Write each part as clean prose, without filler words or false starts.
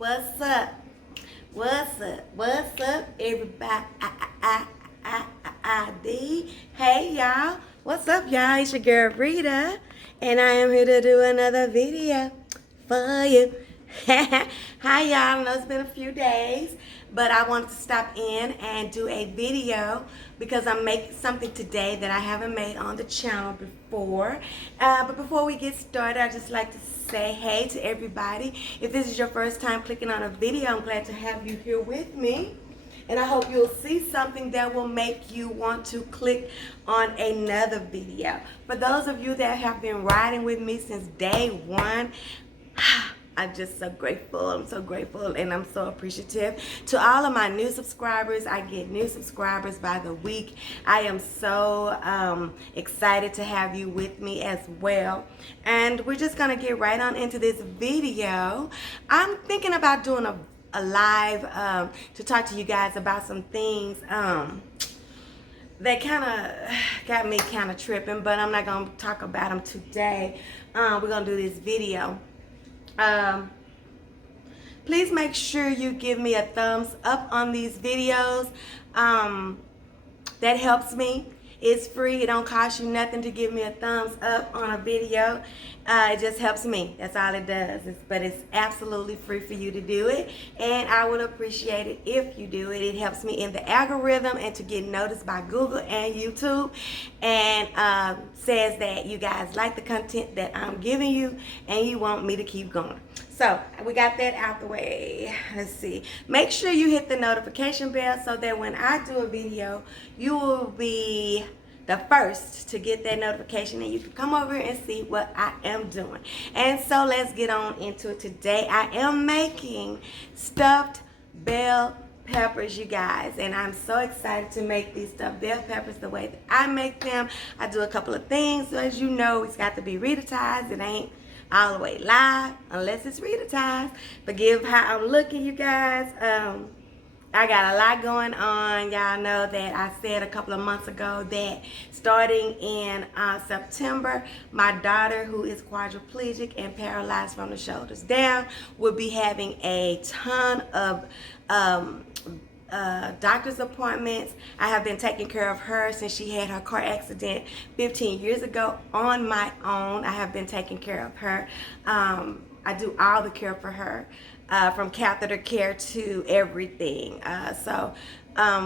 What's up? What's up? What's up, everybody? Hey, y'all. What's up, y'all? It's your girl, Rita. And I am here to do another video for you. Hi, y'all. I know it's been a few days, but I wanted to stop in and do a video because I'm making something today that I haven't made on the channel before. But before we get started, I'd just like to say hey to everybody. If this is your first time clicking on a video, I'm glad to have you here with me. And I hope you'll see something that will make you want to click on another video. For those of you that have been riding with me since day one, I'm just so grateful. I'm so grateful and I'm so appreciative. To all of my new subscribers, I get new subscribers by the week. I am so excited to have you with me as well. And we're just going to get right on into this video. I'm thinking about doing a live to talk to you guys about some things that kind of got me kind of tripping, but I'm not going to talk about them today. We're going to do this video. Please make sure you give me a thumbs up on these videos. That helps me. It's free. It don't cost you nothing to give me a thumbs up on a video. It just helps me. That's all it does. But it's absolutely free for you to do it. And I would appreciate it if you do it. It helps me in the algorithm and to get noticed by Google and YouTube. And says that you guys like the content that I'm giving you and you want me to keep going. So we got that out the way. Let's see. Make sure you hit the notification bell so that when I do a video, you will be the first to get that notification and you can come over and see what I am doing. And so let's get on into it today. I am making stuffed bell peppers, you guys, and I'm so excited to make these stuffed bell peppers the way that I make them. I do a couple of things. So as you know, it's got to be RitasEatas. It ain't all the way live unless it's RitasEatas. Forgive how I'm looking, you guys. I got a lot going on. Y'all know that I said a couple of months ago that starting in September, my daughter, who is quadriplegic and paralyzed from the shoulders down, will be having a ton of doctor's appointments. I have been taking care of her since she had her car accident 15 years ago on my own. I have been taking care of her. I do all the care for her, from catheter care to everything. So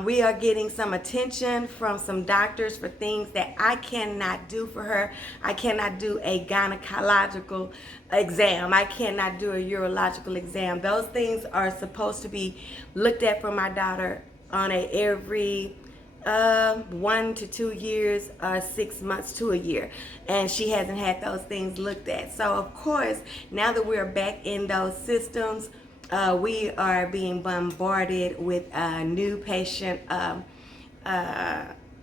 we are getting some attention from some doctors for things that I cannot do for her. I cannot do a gynecological exam. I cannot do a urological exam. Those things are supposed to be looked at for my daughter on a every 1 to 2 years, 6 months to a year, and she hasn't had those things looked at. So of course, now that we're back in those systems, we are being bombarded with new patient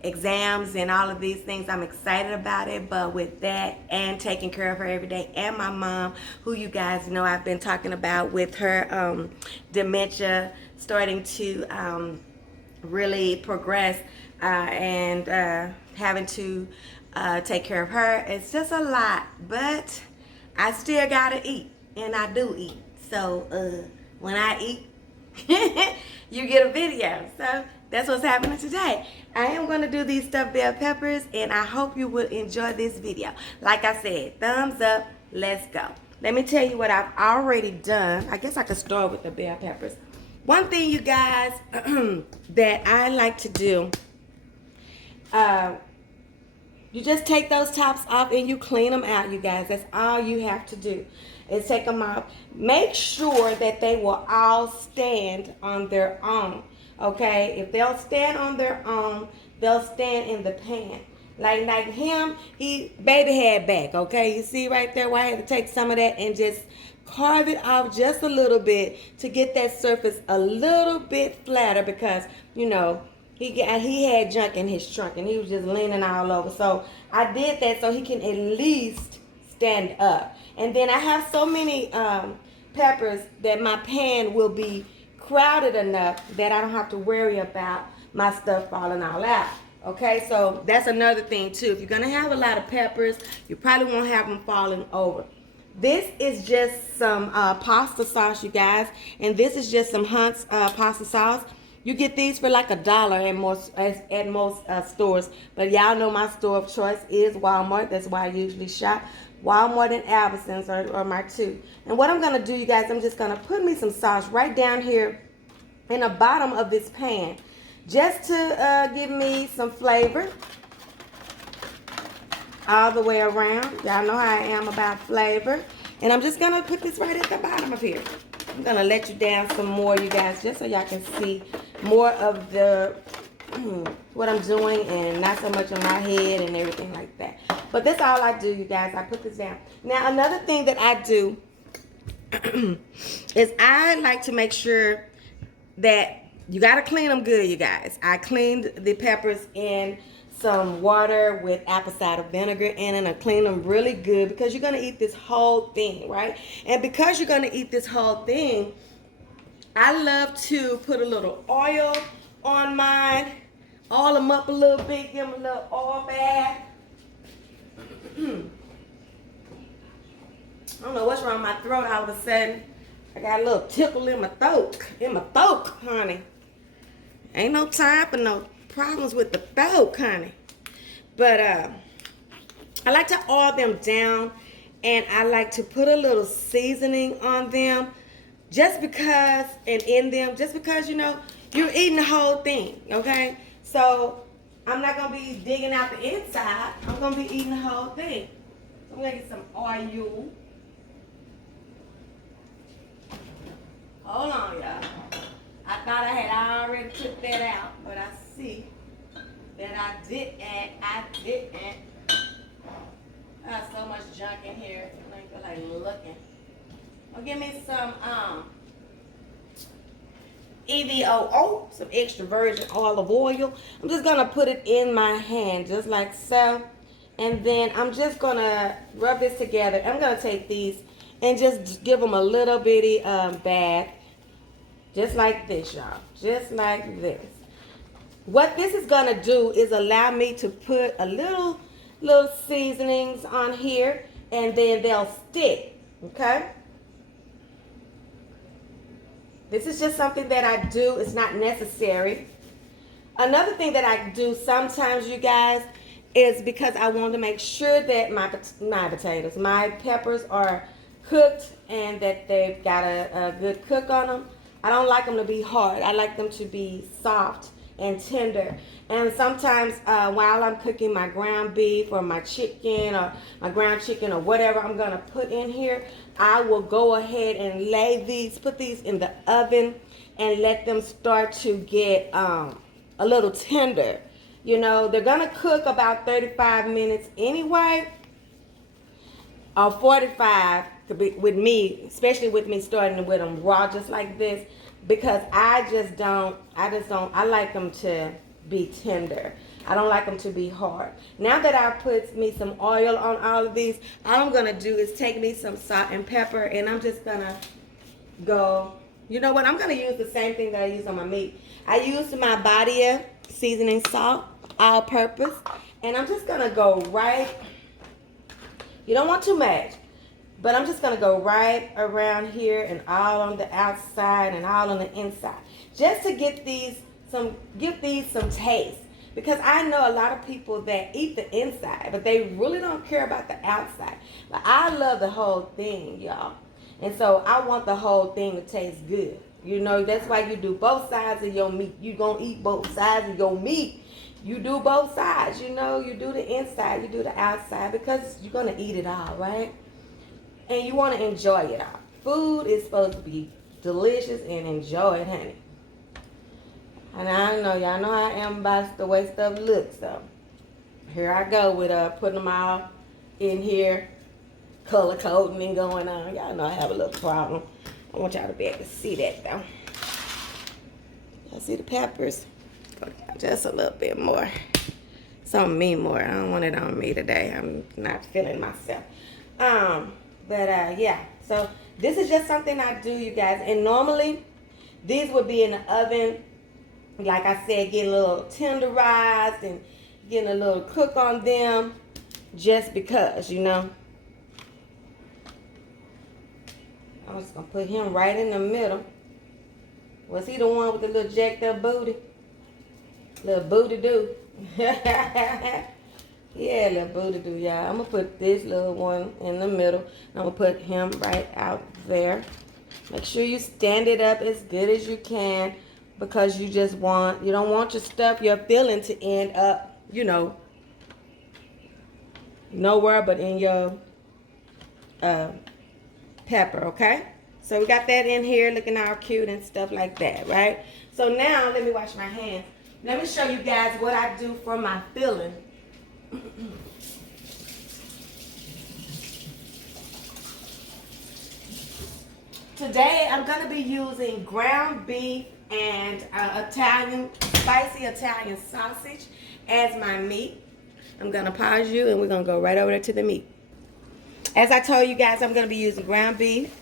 exams and all of these things. I'm excited about it, but with that and taking care of her every day, and my mom, who you guys know I've been talking about with her dementia starting to really progress, and having to take care of her. It's just a lot, but I still gotta eat, and I do eat. So when I eat, you get a video. So that's what's happening today. I am going to do these stuffed bell peppers, and I hope you will enjoy this video. Like I said, thumbs up, let's go. Let me tell you what I've already done. I guess I could start with the bell peppers. One thing, you guys, that I like to do, you just take those tops off and you clean them out, you guys. That's all you have to do is take them off. Make sure that they will all stand on their own, okay? If they'll stand on their own, they'll stand in the pan. Like him, he baby had back, okay? You see right there where I had to take some of that and just carve it off just a little bit to get that surface a little bit flatter, because, you know, he had junk in his trunk and he was just leaning all over. So I did that so he can at least stand up. And then I have so many peppers that my pan will be crowded enough that I don't have to worry about my stuff falling all out. Okay, so that's another thing too. If you're gonna have a lot of peppers, you probably won't have them falling over. This is just some pasta sauce, you guys, and this is just some Hunt's pasta sauce. You get these for like $1 at most stores, but y'all know my store of choice is Walmart. That's why I usually shop. Walmart and Albertsons are my two. And what I'm gonna do, you guys, I'm just gonna put me some sauce right down here in the bottom of this pan, just to give me some flavor all the way around. Y'all know how I am about flavor. And I'm just gonna put this right at the bottom of here. I'm gonna let you down some more, you guys, just so y'all can see more of the what I'm doing and not so much on my head and everything like that. But that's all I do, you guys. I put this down. Now, another thing that I do is I like to make sure that you got to clean them good, you guys. I cleaned the peppers in some water with apple cider vinegar in it, and I clean them really good because you're going to eat this whole thing, right? And because you're going to eat this whole thing, I love to put a little oil on mine, oil them up a little bit, give them a little oil bath. I don't know what's wrong with my throat all of a sudden. I got a little tickle in my throat, honey. Ain't no time for no problems with the throat, honey. But I like to oil them down, and I like to put a little seasoning on them just because, and in them, just because, you know, you're eating the whole thing, okay? So I'm not going to be digging out the inside. I'm going to be eating the whole thing. So I'm going to get some oil. Hold on, y'all. I thought I had already took that out, but I see that I didn't. There's so much junk in here. I don't feel like looking. Well, give me some EVOO, some extra virgin olive oil. I'm just gonna put it in my hand, just like so. And then I'm just gonna rub this together. I'm gonna take these and just give them a little bitty bath. Just like this, y'all. Just like this. What this is going to do is allow me to put a little seasonings on here, and then they'll stick, okay? This is just something that I do. It's not necessary. Another thing that I do sometimes, you guys, is because I want to make sure that my peppers are cooked and that they've got a good cook on them. I don't like them to be hard. I like them to be soft and tender. And sometimes while I'm cooking my ground beef or my chicken or my ground chicken or whatever I'm going to put in here, I will go ahead and put these in the oven and let them start to get a little tender. You know, they're going to cook about 35 minutes anyway, or 45 with me, especially with me starting with them raw just like this, because I like them to be tender. I don't like them to be hard. Now that I put me some oil on all of these, all I'm going to do is take me some salt and pepper, and I'm just going to go, you know what, I'm going to use the same thing that I use on my meat. I used my Badia seasoning salt, all purpose, and I'm just going to go right, you don't want too much, but I'm just going to go right around here and all on the outside and all on the inside, just to give these some taste. Because I know a lot of people that eat the inside, but they really don't care about the outside. But I love the whole thing, y'all. And so I want the whole thing to taste good. You know, that's why you do both sides of your meat. You're going to eat both sides of your meat. You do both sides, you know. You do the inside, you do the outside, because you're going to eat it all, right? And you want to enjoy it all. Food is supposed to be delicious and enjoy it, honey. And I know, y'all know I am about the way stuff looks, so here I go with putting them all in here, color coding going on. Y'all know I have a little problem. I want y'all to be able to see that, though. Y'all see the peppers? Go down just a little bit more. It's on me more. I don't want it on me today. I'm not feeling myself. Yeah. So this is just something I do, you guys. And normally, these would be in the oven, like I said, getting a little tenderized and getting a little cook on them, just because, you know. I'm just gonna put him right in the middle. Was he the one with the little jacked up booty? Little booty do. Yeah, little booty do, y'all. I'm gonna put this little one in the middle. I'm gonna put him right out there. Make sure you stand it up as good as you can, because you don't want your stuff, your filling to end up, nowhere but in your pepper, okay? So we got that in here looking all cute and stuff like that, right? So now let me wash my hands. Let me show you guys what I do for my filling. Today I'm gonna be using ground beef and spicy Italian sausage as my meat. I'm gonna pause you and we're gonna go right over there to the meat. As I told you guys, I'm gonna be using ground beef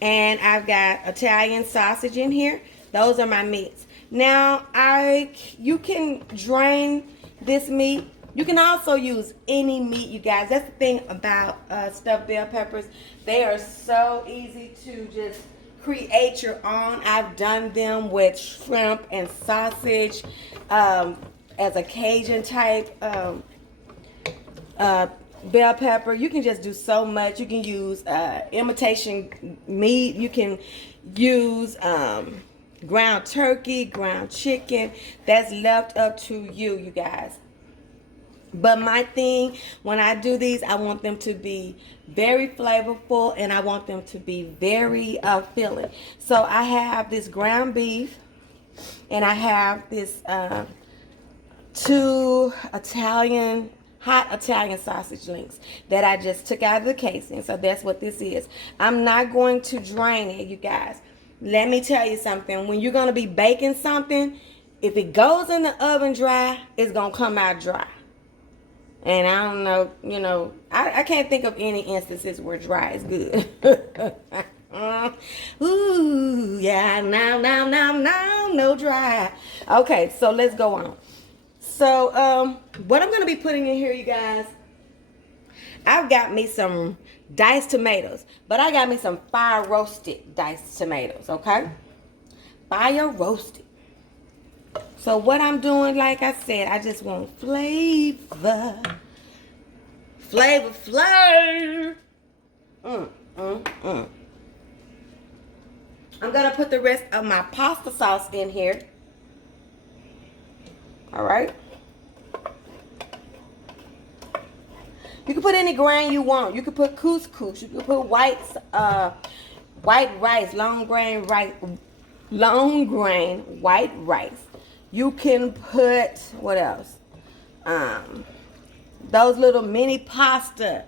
and I've got Italian sausage in here. Those are my meats. Now, you can drain this meat. You can also use any meat, you guys. That's the thing about stuffed bell peppers. They are so easy to just create your own. I've done them with shrimp and sausage as a Cajun type bell pepper. You can just do so much. You can use imitation meat. You can use ground turkey, ground chicken. That's left up to you, you guys. But my thing, when I do these, I want them to be very flavorful and I want them to be very filling. So I have this ground beef and I have this 2 hot Italian sausage links that I just took out of the casing. So that's what this is. I'm not going to drain it, you guys. Let me tell you something. When you're going to be baking something, if it goes in the oven dry, it's going to come out dry. And I don't know, I can't think of any instances where dry is good. Ooh, yeah, now, no dry. Okay, so let's go on. So, what I'm going to be putting in here, you guys, I've got me some diced tomatoes, but I got me some fire roasted diced tomatoes, okay? Fire roasted. So what I'm doing, like I said, I just want flavor. Flavor. I'm going to put the rest of my pasta sauce in here. All right. You can put any grain you want. You can put couscous. You can put white rice, long grain white rice. You can put, what else? Those little mini pasta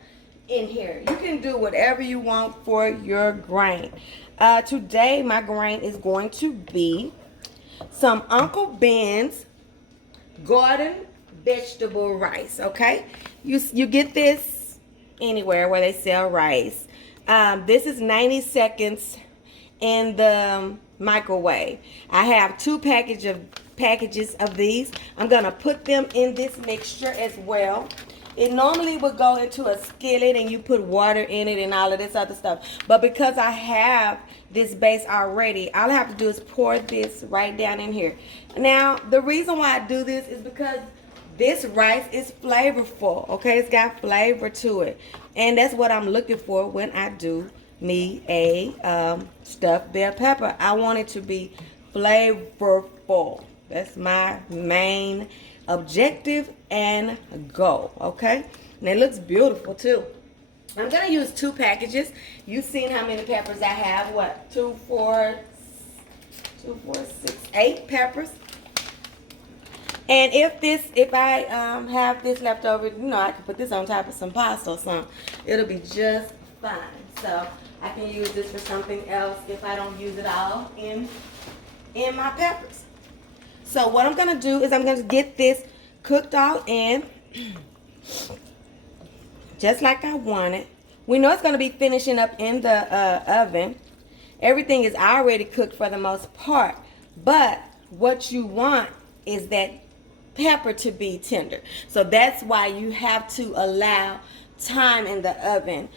in here. You can do whatever you want for your grain. Today, my grain is going to be some Uncle Ben's garden vegetable rice, okay? You get this anywhere where they sell rice. This is 90 seconds in the microwave. I have 2 packages of these. I'm gonna put them in this mixture as well. It normally would go into a skillet and you put water in it and all of this other stuff. But because I have this base already, all I have to do is pour this right down in here. Now, the reason why I do this is because this rice is flavorful, okay? It's got flavor to it. And that's what I'm looking for when I do me a stuffed bell pepper. I want it to be flavorful. That's my main objective and goal, okay? And it looks beautiful too. I'm gonna use 2 packages. You've seen how many peppers I have. What? 2, 4, 6, 8 peppers. And if I have this left over, I can put this on top of some pasta or something. It'll be just fine. So I can use this for something else if I don't use it all in my peppers. So what I'm going to do is I'm going to get this cooked all in just like I want it. We know it's going to be finishing up in the oven. Everything is already cooked for the most part. But what you want is that pepper to be tender. So that's why you have to allow time in the oven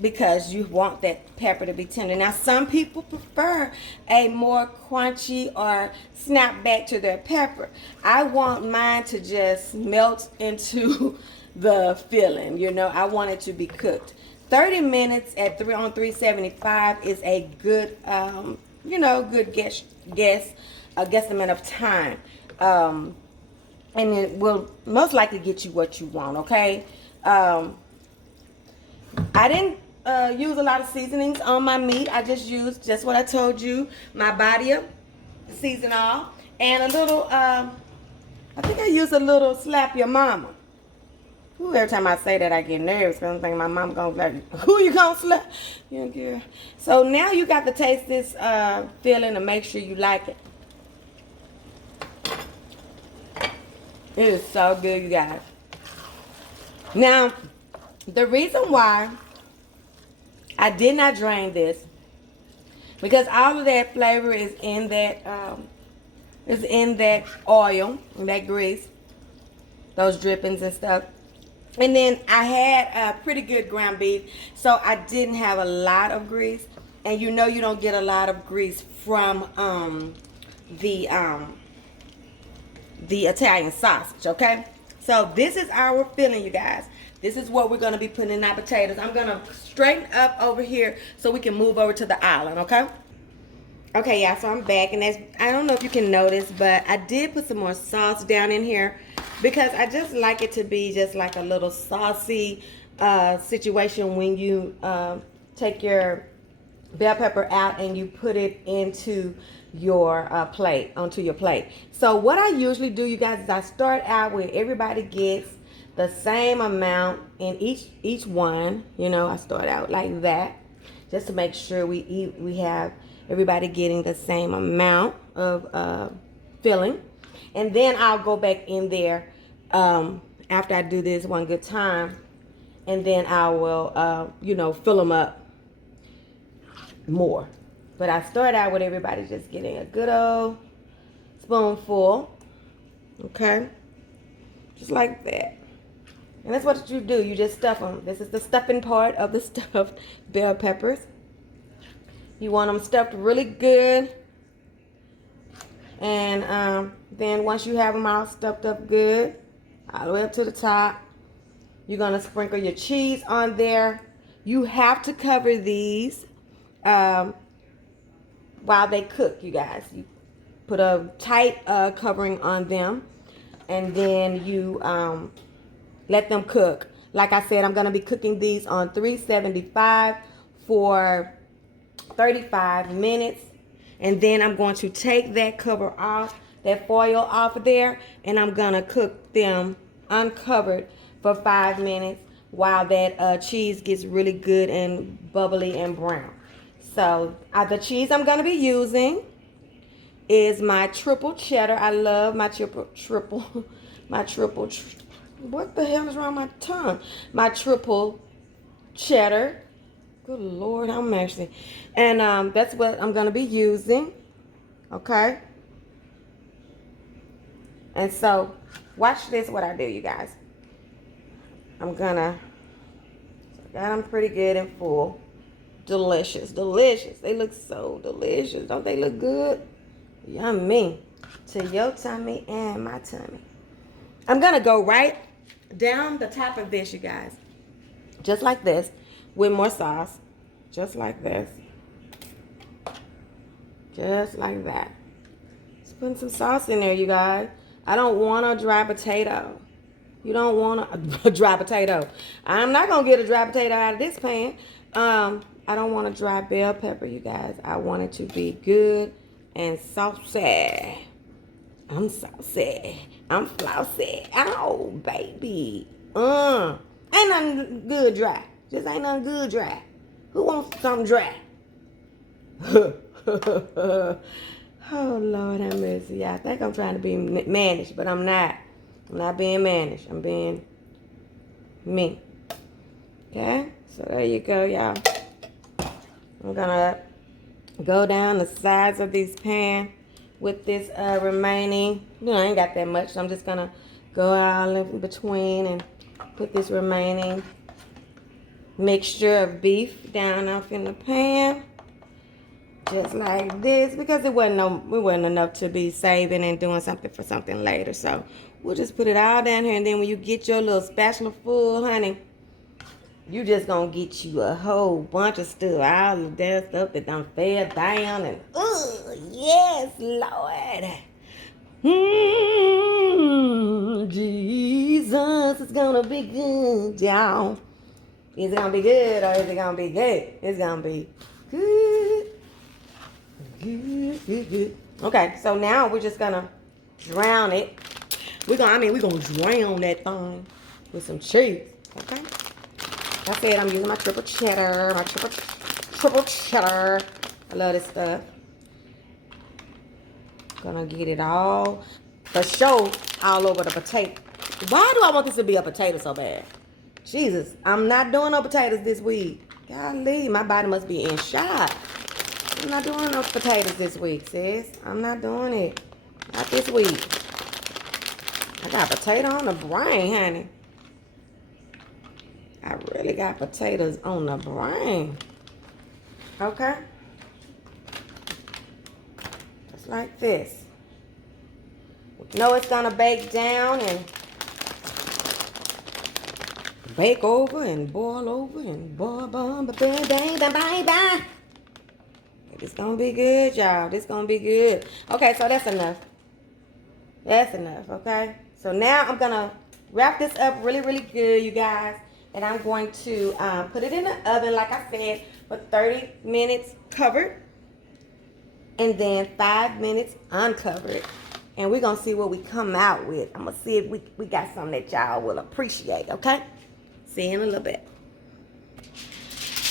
because you want that pepper to be tender. Now, some people prefer a more crunchy or snap back to their pepper. I want mine to just melt into the filling. You know, I want it to be cooked. 30 minutes at 375 is a good, you know, good guesstimate of time. And it will most likely get you what you want, okay? I didn't use a lot of seasonings on my meat. I just used just what I told you, my body season oil, and a little, I think I used a little slap your mama. Ooh, every time I say that, I get nervous because I'm thinking my mom gonna like, who you gonna slap? Yeah, girl. So now you got to taste this filling to make sure you like it. It is so good, you guys. Now, the reason why I did not drain this, because all of that flavor is in that oil, that grease, those drippings and stuff. And then I had a pretty good ground beef, so I didn't have a lot of grease. And you know you don't get a lot of grease from the Italian sausage, okay? So this is our filling, you guys. This is what we're going to be putting in our potatoes. I'm going to straighten up over here so we can move over to the island, okay? Okay, y'all, so I'm back. And I don't know if you can notice, but I did put some more sauce down in here because I just like it to be just like a little saucy situation when you take your bell pepper out and you put it into your plate, onto your plate. So what I usually do, you guys, is I start out where everybody gets the same amount in each one. You know, I start out like that just to make sure we have everybody getting the same amount of filling. And then I'll go back in there after I do this one good time, and then I will you know, fill them up more. But I start out with everybody just getting a good old spoonful, okay, just like that. And that's what you do. You just stuff them. This is the stuffing part of the stuffed bell peppers. You want them stuffed really good. And then once you have them all stuffed up good, all the way up to the top, you're going to sprinkle your cheese on there. You have to cover these while they cook, you guys. You put a tight covering on them, and then you let them cook. Like I said, I'm going to be cooking these on 375 for 35 minutes. And then I'm going to take that cover off, that foil off of there, and I'm going to cook them uncovered for 5 minutes while that cheese gets really good and bubbly and brown. So the cheese I'm going to be using is my triple cheddar. I love my what the hell is wrong with my tongue? My triple cheddar. Good Lord, how mercy. And that's what I'm going to be using. Okay? And so, watch this, what I do, you guys. I'm going to, got them pretty good and full. Delicious, delicious. They look so delicious. Don't they look good? Yummy. To your tummy and my tummy. I'm going to go right down the top of this, you guys. Just like this. With more sauce. Just like this. Just like that. Just putting some sauce in there, you guys. I don't want a dry potato. You don't want a dry potato. I'm not going to get a dry potato out of this pan. I don't want a dry bell pepper, you guys. I want it to be good and saucy. I'm saucy. I'm flossy. Oh, baby. Ain't nothing good dry. Just ain't nothing good dry. Who wants something dry? Oh, Lord have mercy. Yeah, I think I'm trying to be mannish, but I'm not. I'm not being mannish. I'm being me. Okay? So there you go, y'all. I'm going to go down the sides of these pan with this remaining. You know, I ain't got that much, so I'm just going to go all in between and put this remaining mixture of beef down off in the pan. Just like this, because it wasn't enough to be saving and doing something for something later. So we'll just put it all down here, and then when you get your little spatula full, honey, you just gonna get you a whole bunch of stuff, all of that stuff that done fell down, and yes, Lord. Jesus, it's gonna be good, y'all. Is it gonna be good or is it gonna be good? It's gonna be good. Good. Okay, so now we're just gonna drown it. We're gonna drown that thing with some cheese. Okay. Like I said, I'm using my triple cheddar. Triple cheddar. I love this stuff. Gonna get it all for sure all over the potato. Why do I want this to be a potato so bad? Jesus, I'm not doing no potatoes this week. Golly, my body must be in shock. I'm not doing no potatoes this week, sis. I'm not doing it. Not this week. I got potato on the brain, honey. I really got potatoes on the brain. Okay? Just like this. You know it's gonna bake down and bake over and boil over and boil, bang, bang, bang, bang, bang. It's gonna be good, y'all. This gonna be good. Okay, so that's enough. That's enough, okay? So now I'm gonna wrap this up really, really good, you guys. And I'm going to put it in the oven, like I said, for 30 minutes covered. And then 5 minutes uncovered. And we're gonna see what we come out with. I'm gonna see if we got something that y'all will appreciate, okay? See you in a little bit.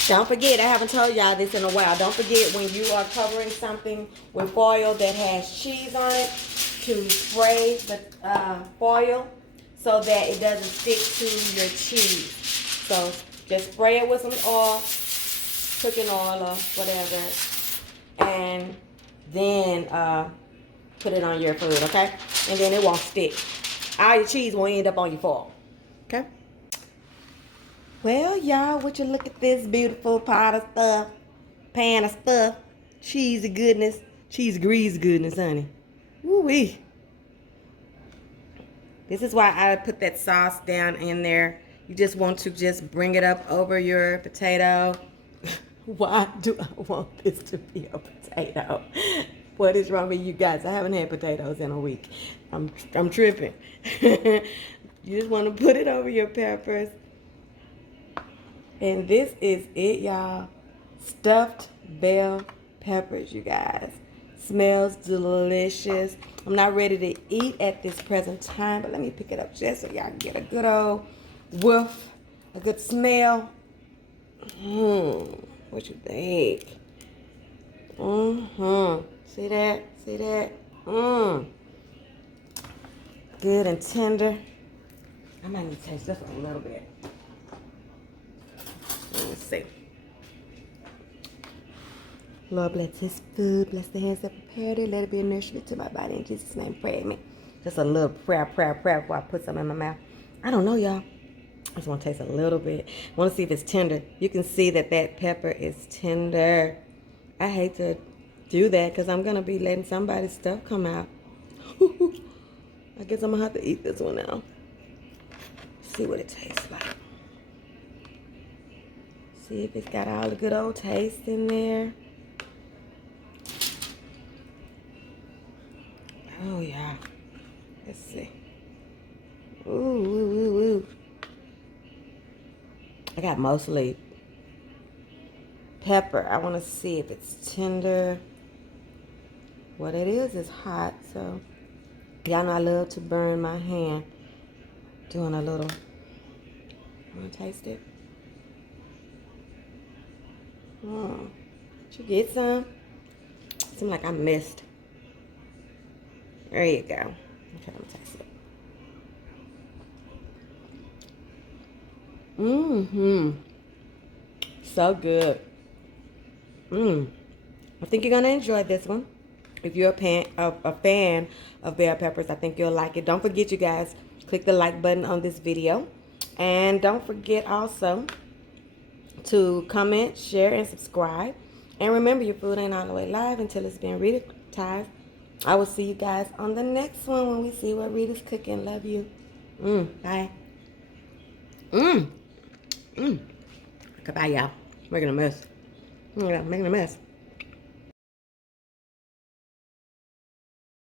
Don't forget, I haven't told y'all this in a while. Don't forget when you are covering something with foil that has cheese on it, to spray the foil so that it doesn't stick to your cheese. So just spray it with some oil, cooking oil or whatever, and then put it on your food, okay? And then it won't stick. All your cheese won't end up on your foil, okay? Well, y'all, would you look at this beautiful pot of stuff, pan of stuff, cheesy goodness, cheese grease goodness, honey. Woo-wee. This is why I put that sauce down in there. You just want to just bring it up over your potato. Why do I want this to be a potato? What is wrong with you guys? I haven't had potatoes in a week. I'm tripping. You just want to put it over your peppers. And this is it, y'all. Stuffed bell peppers, you guys. Smells delicious. I'm not ready to eat at this present time, but let me pick it up just so y'all can get a good old whiff, a good smell. What you think? See that? See that? Good and tender. I might need to taste just a little bit. Let's see. Lord bless this food, bless the hands that prepared it, let it be a nourishment to my body. In Jesus' name, pray, amen. Just a little prayer before I put some in my mouth. I don't know, y'all. I just want to taste a little bit. I want to see if it's tender. You can see that pepper is tender. I hate to do that because I'm going to be letting somebody's stuff come out. I guess I'm going to have to eat this one now. See what it tastes like. See if it's got all the good old taste in there. Oh, yeah. Let's see. Ooh. I got mostly pepper. I want to see if it's tender. What it is hot. So, y'all know I love to burn my hand doing a little. Want to taste it? Oh, did you get some? Seems like I missed. There you go. Okay, let me taste it. So good. I think you're gonna enjoy this one. If you're a fan of bell peppers, I think you'll like it. Don't forget, you guys, click the like button on this video. And don't forget also to comment, share, and subscribe. And remember, your food ain't all the way live until it's been Rita-tized. I will see you guys on the next one when we see what Rita's cooking. Love you. Bye. Goodbye, y'all. Making a mess. Making a mess.